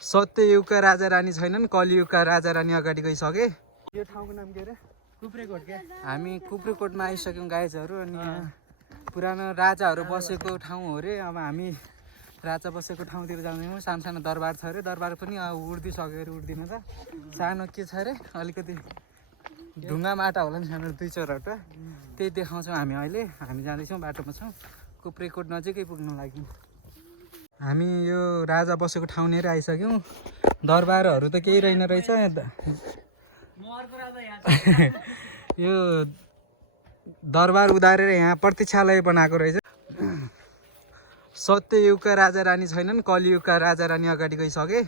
सत्ययुगका राजा रानी छैनन्, कलियुगका राजा रानी अगाडि गइसके। यो ठाउँको नाम के अरे? कुप्रेकोट के? हामी कुप्रेकोटमा आइसक्यौँ गाइजहरू। अनि यहाँ पुरानो राजाहरू बसेको ठाउँ हो अरे। अब हामी राजा बसेको ठाउँतिर जाँदैछौँ। सानो सानो दरबार छ अरे। दरबार पनि उड्दिसक्यो अरे, उड्दिन त। सानो के छ अरे, अलिकति ढुङ्गा माटा होला नि सानो, 2-4वटा। त्यही देखाउँछौँ हामी अहिले। हामी जाँदैछौँ, बाटोमा छौँ, कुप्रेकोट नजिकै पुग्नु लागि। हामी यो राजा बसेको ठाउँनिर आइसक्यौँ। दरबारहरू त केही रहेन रहेछ। यो दरबार उदारेर यहाँ प्रतीक्षालय बनाएको रहेछ। सत्ययुगका राजा रानी छैनन्, कलियुगका राजा रानी अगाडि गइसके।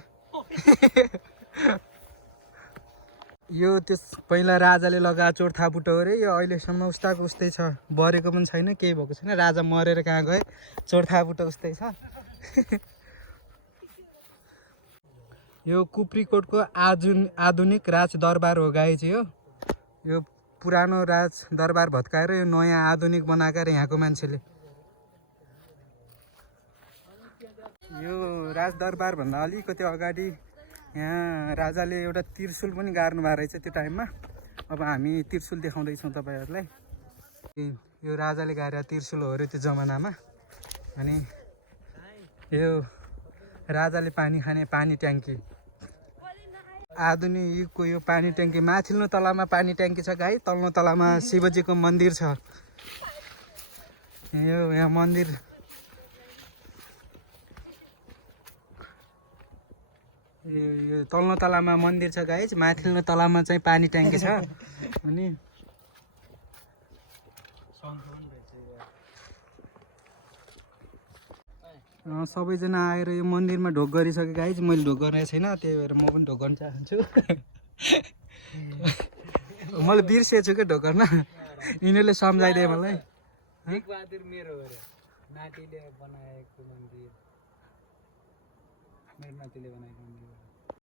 यो त्यस पहिला राजाले लगाएको चोरथापुटो अरे। यो अहिलेसम्म उस्ताको उस्तै छ, बरेको पनि छैन, केही भएको छैन। राजा मरेर कहाँ गए, चोरथापुटो उस्तै छ। यो कुप्रीकोटको आधुनिक राज दरबार हो गाइज। यो पुरानो राज दरबार भत्काएर यो नयाँ आधुनिक बनाएको अरे यहाँको मान्छेले। यो राज दरबार भन्दा अलिकति अगाडि यहाँ राजाले एउटा त्रिशूल पनि गाड्नु भएको रहेछ त्यो टाइममा। अब हामी त्रिशूल देखाउँदैछौँ तपाईँहरूलाई। यो राजाले गाडेर त्रिशूल हो अरे त्यो जमानामा। अनि यो राजाले पानी खाने पानी ट्याङ्की, आधुनिक युगको यो पानी ट्याङ्की। माथिल्लो तलामा पानी ट्याङ्की छ गाई, तल्लो तलामा शिवजीको मन्दिर छ। यो यहाँ मन्दिर, यो तल्लो तलामा मन्दिर छ गाइज, माथिल्लो तलामा चाहिँ पानी ट्याङ्की छ। अनि सबैजना आएर यो मन्दिरमा ढोक गरिसके गाइज। मैले ढोक गरेको छैन, त्यही भएर म पनि ढोक गर्न चाहन्छु। मैले बिर्सेछु क्या ढोक गर्न, यिनीहरूले सम्झाइदिए मलाई। बहादुर मेरो हो नातिले बनाएको मन्दिर, मेरो नातिले बनाएको मन्दिर।